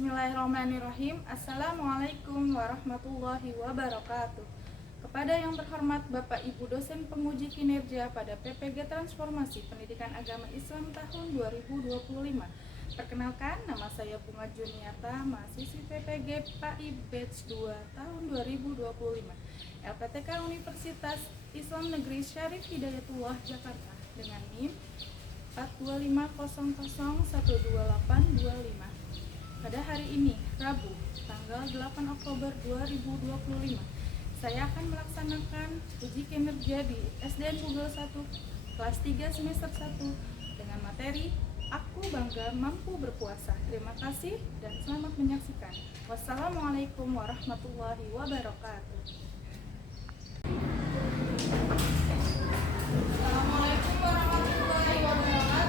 Bismillahirrahmanirrahim. Assalamualaikum warahmatullahi wabarakatuh. Kepada yang terhormat Bapak Ibu dosen penguji kinerja pada PPG Transformasi Pendidikan Agama Islam tahun 2025. Perkenalkan, nama saya Bunga Juniata, mahasiswi PPG PAI Batch 2 tahun 2025, LPTK Universitas Islam Negeri Syarif Hidayatullah Jakarta dengan NIM 42500122825. Pada hari ini, Rabu, tanggal 8 Oktober 2025, saya akan melaksanakan uji kinerja di SDN Google 1 kelas 3 semester 1 dengan materi Aku Bangga Mampu Berpuasa. Terima kasih dan selamat menyaksikan. Wassalamualaikum warahmatullahi wabarakatuh. Assalamualaikum warahmatullahi wabarakatuh.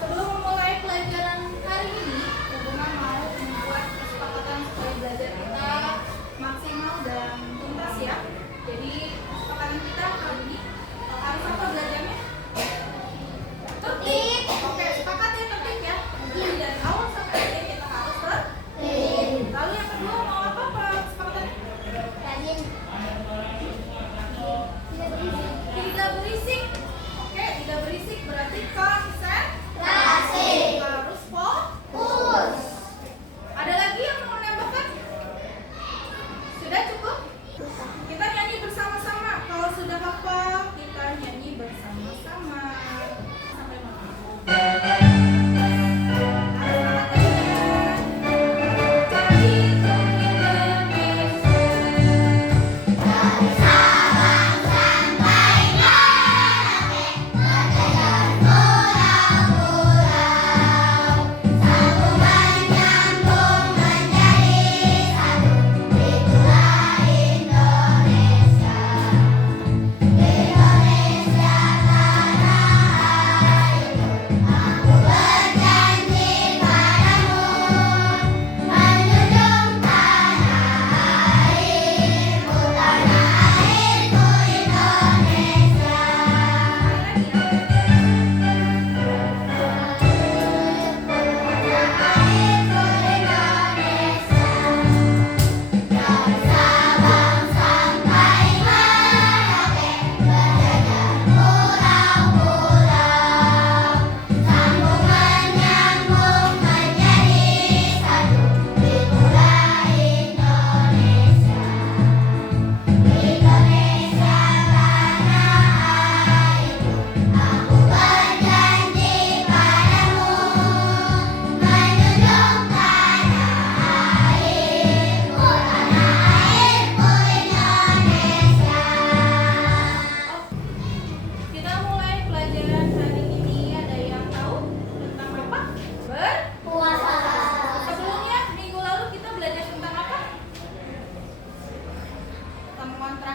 Sebelum memulai pelajaran hari ini, Bunga mau membuat kesepakatan supaya belajar kita maksimal dan tuntas ya. Jadi kesepakatan kita hari ini harus apa belajarnya? Tertib. Oke, sepakat ya tertib ya. Jadi dari awal sampai akhir kita harus tertib. Lalu yang kedua mau apa kesepakatannya? Rajin.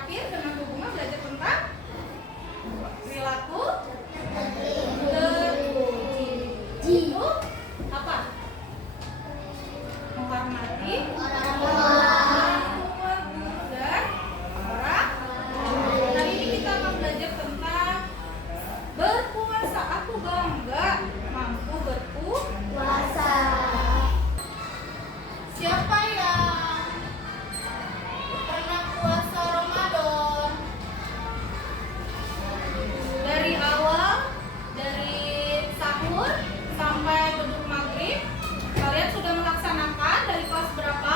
terakhir dengan Bu Bunga belajar tentang perilaku terpuji. Itu apa? Menghormati orang tua, guru, dan orang. Hari ini kita akan belajar tentang berpuasa. Aku bangga mampu berpuasa. Siapa yang pernah puasa Ramadan? Dari awal, dari sahur sampai beduk maghrib, kalian sudah melaksanakan dari kelas berapa?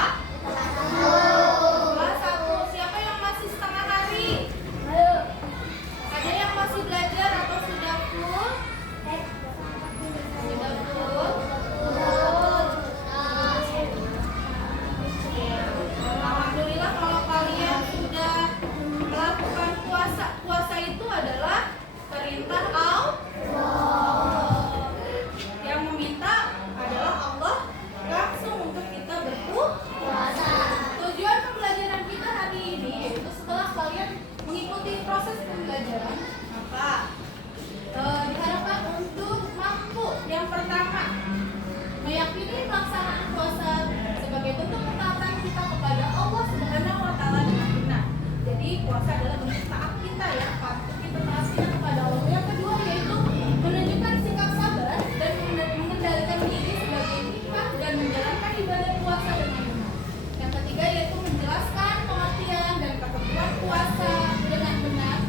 Kelas 1. Siapa yang masih setengah hari? Ada yang masih belajar atau sudah full? Sudah full? Alhamdulillah kalau kalian sudah melakukan puasa. Puasa itu adalah perintah Allah. Yang meminta adalah Allah langsung untuk kita berpuasa. Tujuan pembelajaran kita hari ini yaitu setelah kalian mengikuti proses pembelajaran, maka diharapkan untuk mampu yang pertama meyakini pelaksanaan puasa sebagai bentuk ketaatan kita kepada Allah Subhanahu wa Ta'ala dengan benar. Jadi puasa adalah bentuk taat kita ya, patuh kita taatnya kepada Allah. Yang kedua yaitu menunjukkan sikap sabar dan mengendalikan diri sebagai hikmah dan menjalankan ibadah puasa dengan benar. Yang ketiga yaitu menjelaskan pengertian dan ketentuan puasa dengan benar.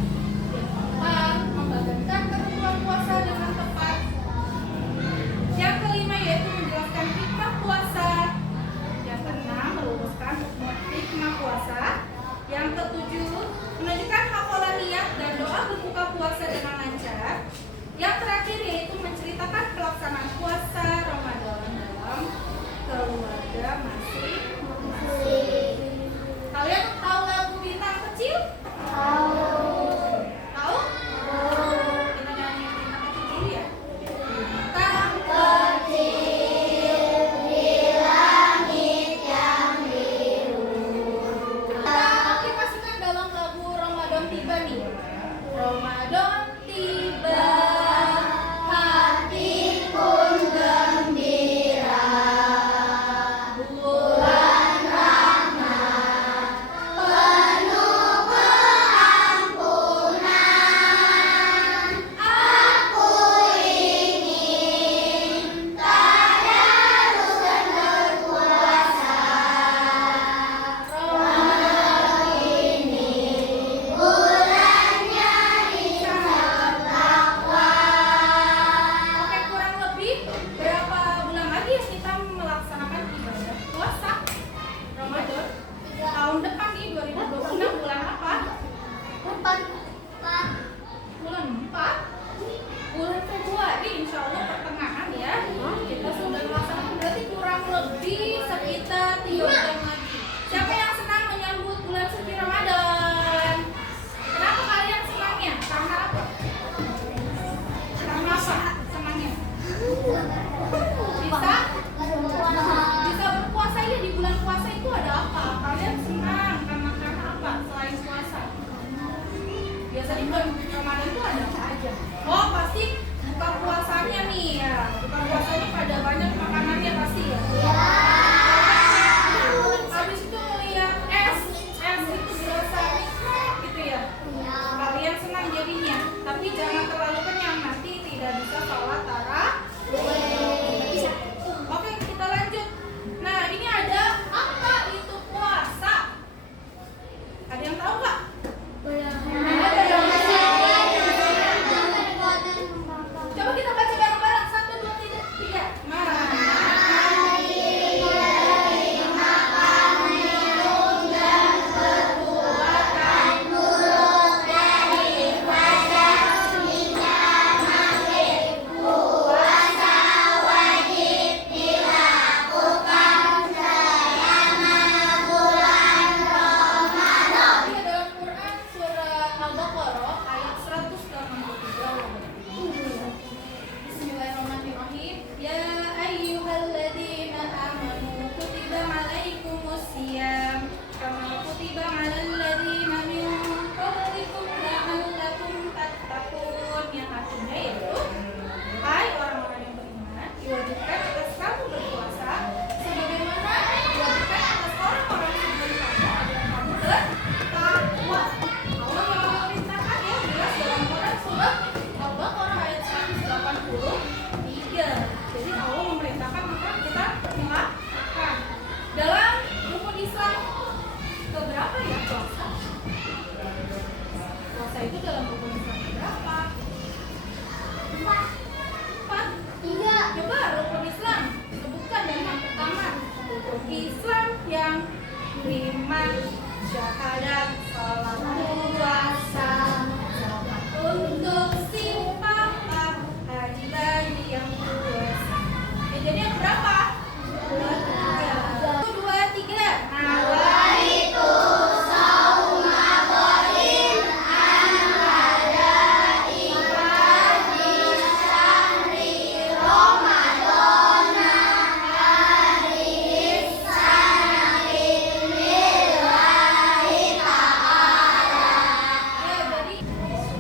Yang keempat, membagikan ketentuan puasa dengan tepat. Yang kelima yaitu menjelaskan hikmah puasa. Yang keenam, meluruskan hikmah puasa. Yang ketujuh, menunjukkan hafalan niat dan doa berbuka puasa dengan lancar. Yang terakhir yaitu menceritakan pelaksanaan puasa Ramadan dalam keluarga masing-masing. Kalian tahu lagu Bintang Kecil? Tahu? Kita nyanyi Bintang Kecil dulu ya. Bintang kecil di langit yang biru. Kita aplikasikan dalam lagu Ramadan tiba nih. Ramadan tiba, hati pun gembira. Bulan rahmat, penuh pengampunan. Aku ingin tadarus dan berpuasa. Ramadan ini bulannya dicatat takwa. Oke, kurang lebih berapa bulan lagi ya kita melaksanakan ibadah puasa Ramadan? Tahun depan nih 2026 bulan apa? Bulan 4. Bulan Februari insya Allah pertengahan ya. Kita sudah melaksanakan, berarti kurang lebih sekitar 3 bulan lagi. Siapa yang senang menyambut bulan suci Ramadan? Kenapa kalian senangnya? Karena apa? Karena apa senangnya? Bisa berpuasa ya, di bulan puasa itu ada apa? Kalian senang karena apa selain puasa? Biasanya bulan Ramadan itu ada apa aja? Oh pasti buka puasanya nih ya. Buka puasanya pada banyak makanannya pasti ya. Habis itu melihat es itu berasa nikmat gitu ya. Kalian senang jadinya, tapi jangan terlalu kenyang, nanti tidak bisa sholat tarawih. Oke, kita lanjut. Nah, ini ada apa itu puasa? Ada yang tahu nggak? Coba kita baca bareng-bareng. 1, 2, 3. Nah, berapa? 1, 2, 3.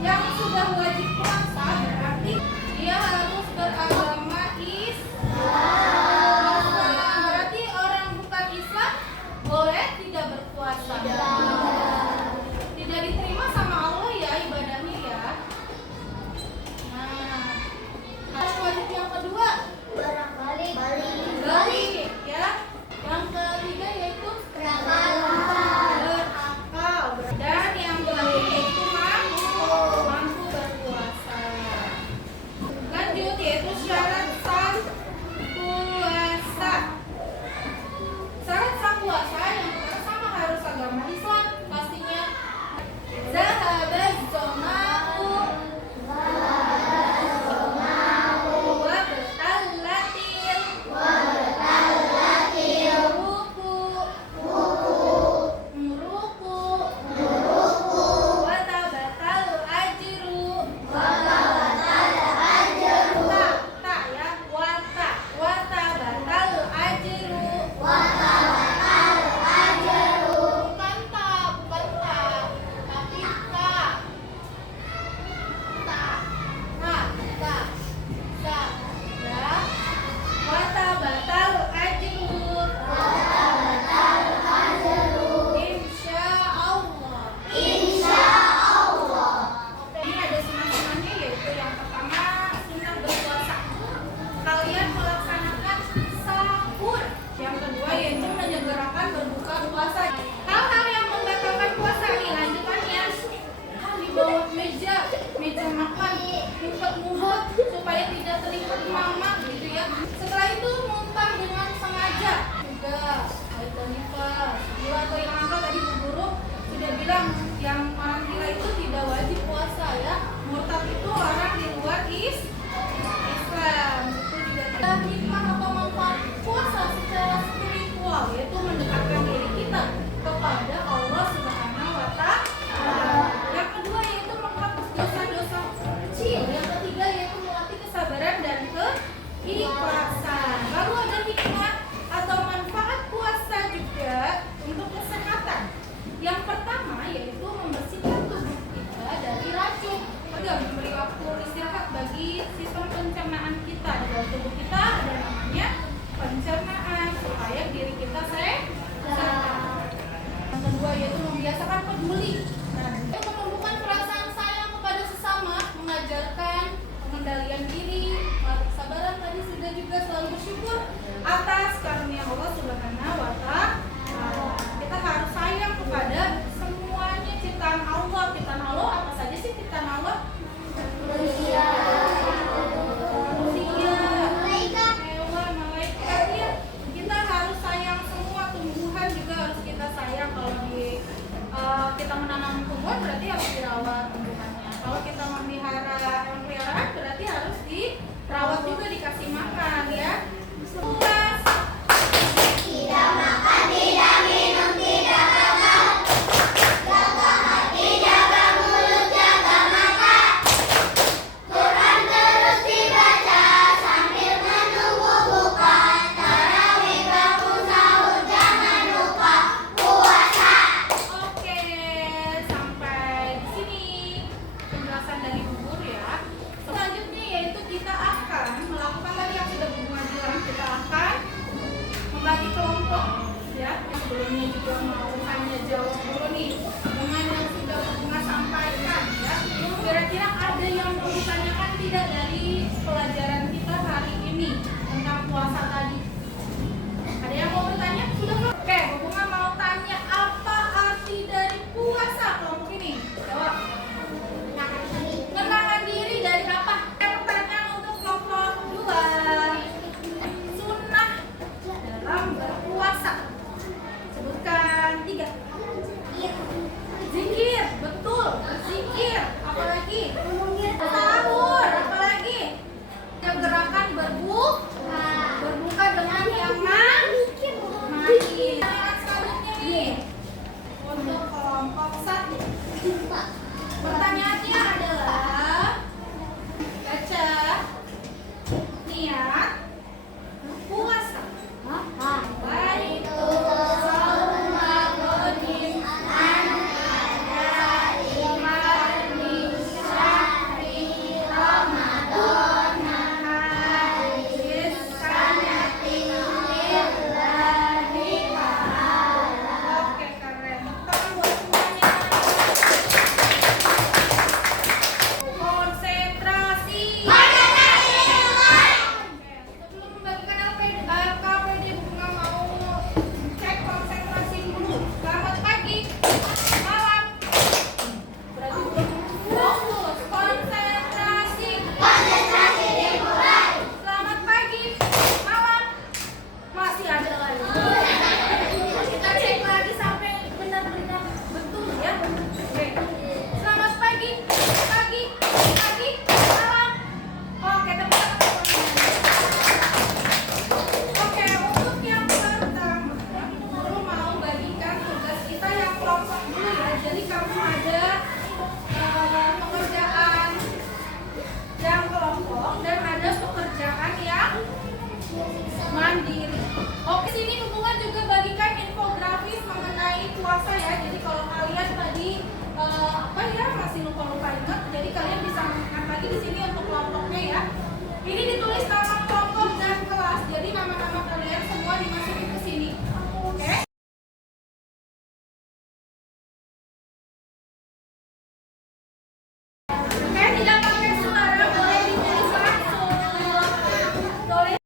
Yang sudah wajib puasa berarti dia harus beragama Islam. Berarti orang bukan Islam boleh tidak berpuasa. Tidak diterima sama Allah ya ibadahnya ya. Nah, wajib yang kedua balik ya. Yang ketiga yaitu berakal. Dan yang terakhir yaitu mampu berpuasa. Lanjut yaitu syarat sah puasa. Syarat sah puasa yang pertama harus agama Islam pastinya. Zahabaz zama'u wa batallatil muruku wa tabatal ajru tak ya wa tabatal ajru bukan tapi ya wa tabatal ajru insyaallah. Ini ada sunnah-sunnahnya yaitu yang pertama sunnah berpuasa. Kalian melaksanakan sahur. Yang kedua yaitu menyegerakan berbuka puasa. Hal-hal yang membatalkan puasa nih lanjutannya. Di bawah meja makan, ngumpet-ngumpet supaya tidak terlihat mama gitu ya. Setelah itu muntah dengan sengaja. Juga gila atau yang angka tadi Bu Guru sudah bilang yang orang gila itu tidak wajib puasa ya. Murtad itu orang di luar Islam. Itu juga tidak hikmah atau manfaat puasa secara spiritual yaitu mendekatkan diri kita kepada Allah Subhanahu wa Ta'ala. Yang kedua yaitu menghapus dosa-dosa kecil. Yang ketiga yaitu melatih kesabaran dan keikhlasan. Lalu ada hikmah atau manfaat puasa juga untuk kesehatan. Yang pertama yaitu membersihkan tubuh kita dari racun. Juga memberi waktu istirahat bagi sistem pencernaan kita. Di dalam tubuh kita ada namanya pencernaan supaya diri kita sehat. Yang kedua yaitu membiasakan peduli. Itu menumbuhkan perasaan sayang kepada sesama, mengajarkan pengendalian diri, melatih kesabaran. Tadi sudah juga selalu bersyukur atas karunia Allah Subhanahu wa Ta'ala. Kita harus sayang kepada semuanya ciptaan Allah. Ciptaan Allah apa saja sih ciptaan Allah? Manusia, hewan, malaikat ya. Kita harus sayang semua, tumbuhan juga harus kita sayang. Kalau kita menanam tumbuhan berarti harus dirawat tumbuhannya. Kalau kita memelihara hewan peliharaan berarti harus dirawat juga, dikasih makan ya. Puas. Tidak makan, tidak minum, tidak makan. Jaga hati, jaga mulut, jaga mata. Quran terus dibaca sambil menunggu buka. Tarawih bangun sahur, jangan lupa puasa. Oke, sampai di sini penjelasan dari Bu Guru ya. Selanjutnya yaitu kita akan melakukan leluasa ya. Jadi kalau kalian tadi masih lupa-lupa ingat, jadi kalian bisa mengingat lagi di sini untuk kelompoknya ya. Ini ditulis nama kelompok dan kelas. Jadi nama-nama kalian semua dimasukin ke sini. Oke? Oke, tidak pakai suara, boleh ditulis langsung. Tulis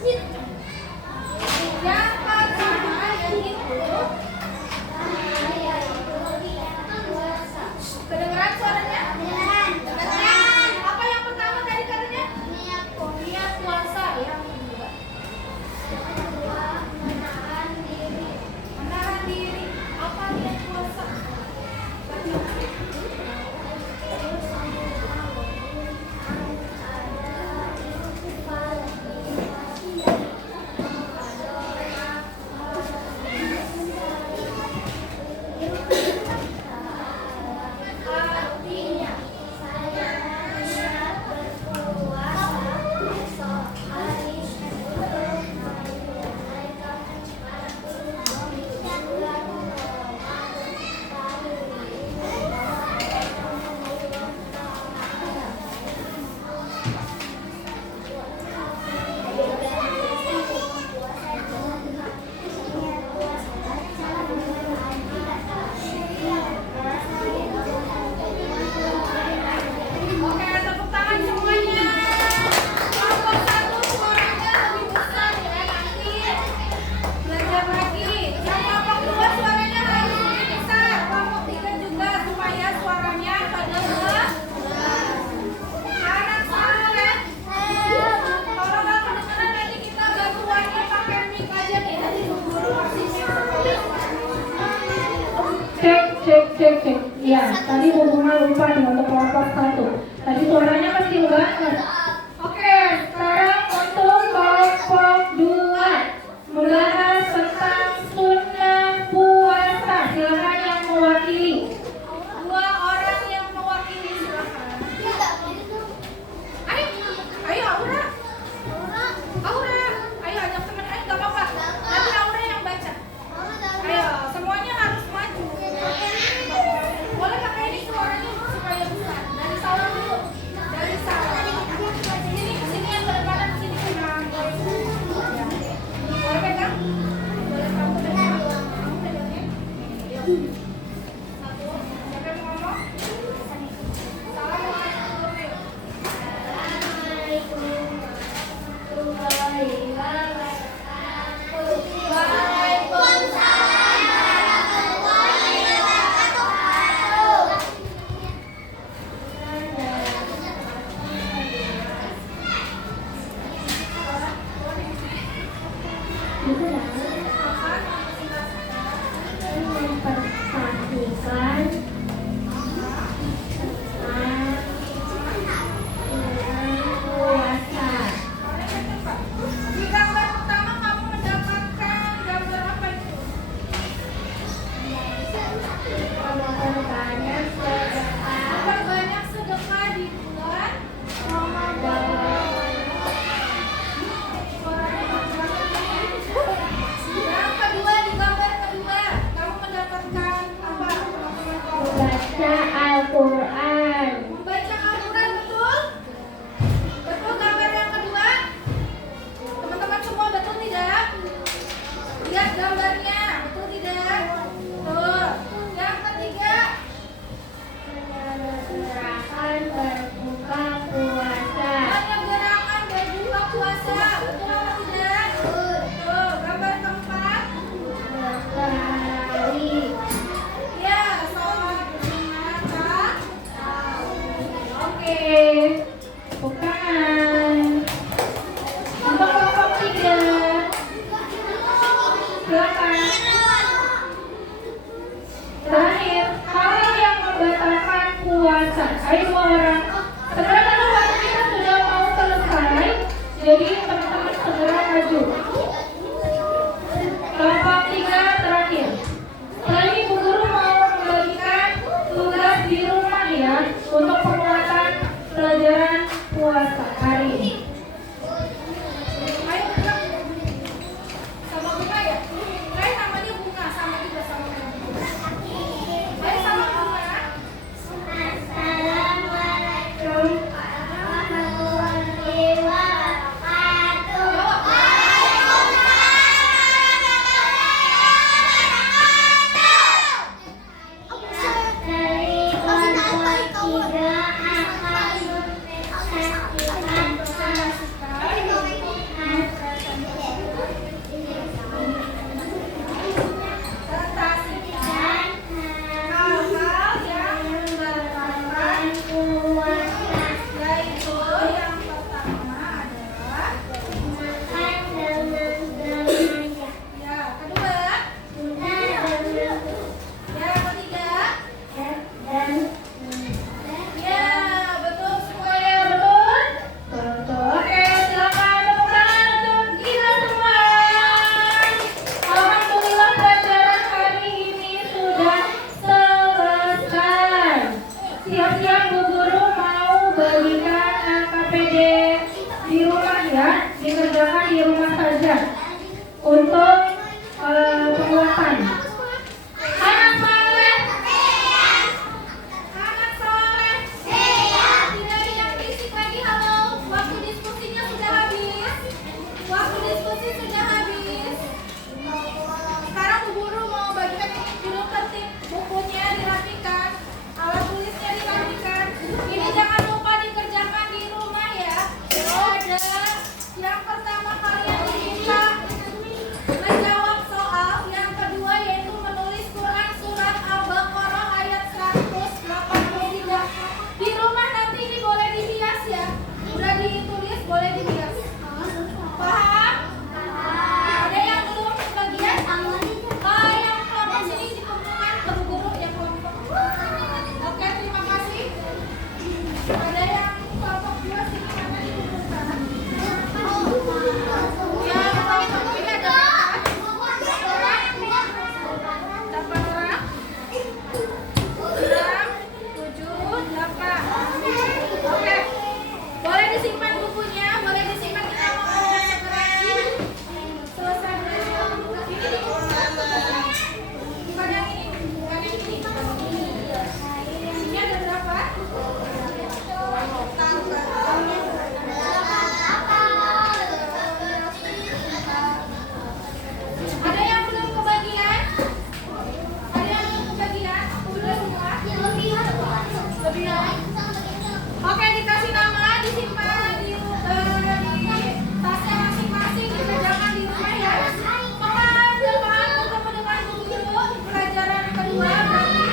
Yang pertama yaitu kedengeran suaranya? Kedengeran. Apa yang pertama tadi katanya? Niat puasa. Yang kedua menahan diri. Apa niat puasa? Artinya saya niat berpuasa esok hari untuk menunaikan Oke, tepuk tangan semuanya. Kelompok 1 suaranya lebih besar ya, nanti belajar lagi. Yang kelompok 2 suaranya harus lebih besar. Kelompok 3 juga supaya suaranya pada anak semua ya. Kalau nggak kedengeran nanti kita bantuannya pakai mic aja nih. Nanti guru kasih Cek. Ya, tadi Bu Bunga lupa nih untuk kelompok 1. Tadi suaranya kecil banget. Oke, sekarang untuk kelompok 2 membahas tentang sunnah puasa. Silakan yang mewakili. 2 orang yang mewakili silakan. Ayo Aura. Ayo ajak teman, ayo nggak apa-apa. Nanti Aura yang baca. Ayo, semuanya harus maju. Boleh pakai ini suaranya supaya besar. Dari Saura dulu. Dari Saura. Sini ke sini yang berdepan ke sini tenang. Boleh pegang? Boleh kamu pegang? Kamu pegangnya? Yuk. 1. Siapa yang mau ngomong? Assalamualaikum. Memperhatikan puasa. Di gambar pertama kamu mendapatkan gambar apa itu? Memperbanyak sedekah. Memperbanyak sedekah di bulan Ramadan. Yang kedua, di gambar kedua kamu mendapatkan apa? Membaca Al-Quran. Membaca Al-Quran, betul? Betul gambar yang kedua? Teman-teman semua betul tidak? Lihat gambarnya, betul tidak? Betul. Yang ketiga, Menyegerakan berbuka puasa. ada gerakan berbuka puasa, betul atau tidak? Betul. Gambar keempat, Berlari. ya sholat Jumat. Oke. Bukan. Untuk kelompok 3. Silakan. Terakhir, hal yang membatalkan puasa. Ayo semua orang. Sebenarnya waktu kita sudah mau selesai, jadi teman-teman segera maju. Kelompok 3 terakhir. Setelah ini Bu Guru mau membagikan tugas di rumah ya untuk penguatan pelajaran puasa hari ini. Ayo gerak. Sama bunga ya? Kayak namanya bunga, sama juga sama kayak bunga. Ayo sama bunga. Assalamualaikum warahmatullahi wabarakatuh. Waalaikumsalam rumah saja untuk penguatan. Anak soleh, anak soleh, tidak ada yang berisik lagi. Halo, waktu diskusinya sudah habis. Waktu diskusi sudah habis. Sekarang Bu Guru mau bagikan ini dulu tertib, bukunya dirapikan, alat tulisnya dirapikan. Ini jangan lupa dikerjakan di rumah ya. Ada yang pertama kalian diminta menjawab soal, yang kedua yaitu menulis Quran surat Al-Baqarah ayat 183. Di rumah nanti ini boleh dihias ya. Udah ditulis boleh dihias. Paham? Ada yang belum bagian? Yang kelompok sini dikumpulkan ke Bu Guru yang kelompok. Oke, terima kasih. Ada yang kelompok 2 sini mana dikumpulkan? Ya, pokoknya kelompok ini ada orang? 8 orang? 6, 7, 8. Oke. Boleh disimpan bukunya, boleh disimpan kita mau lagi. Selesai belajar ini dikumpulkan bukunya. Bukan yang ini, bukan yang ini. Ini ada berapa? Ada yang belum kebagian? Ada yang belum kebagian? Udah semua? Lebihan? Oke, dikasih nama, disimpan di tasnya masing-masing, dikerjakan di rumah ya. Depan ketemu dengan Bu Guru, pelajaran kedua berarti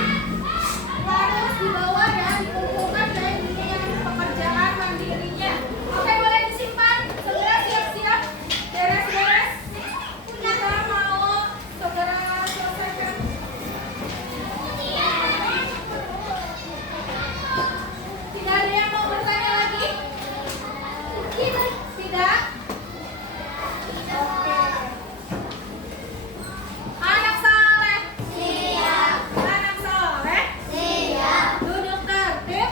harus dibawa ya, dikumpulkan dan ini yang pekerjaan mandirinya. Oke, boleh disimpan. Segera siap-siap, beres-beres. Kita mau segera selesaikan. Tidak ada yang mau bertanya lagi? Tidak? Oke. Anak soleh? Anak soleh? Duduk tertib.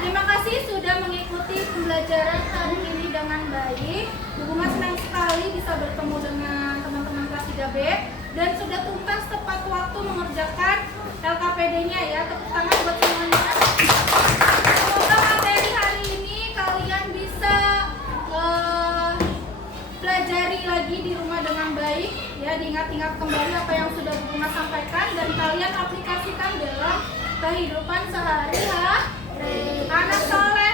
Terima kasih sudah mengikuti pembelajaran hari ini dengan baik. Bu Bunga senang sekali bisa bertemu dengan teman-teman kelas 3B dan sudah tuntas tepat waktu mengerjakan LKPD-nya ya. Tepuk tangan buat semuanya. Semoga materi hari ini kalian bisa pelajari lagi di rumah dengan baik ya, diingat-ingat kembali apa yang sudah Bu Bunga sampaikan dan kalian aplikasikan dalam kehidupan sehari-hari. Anak soleh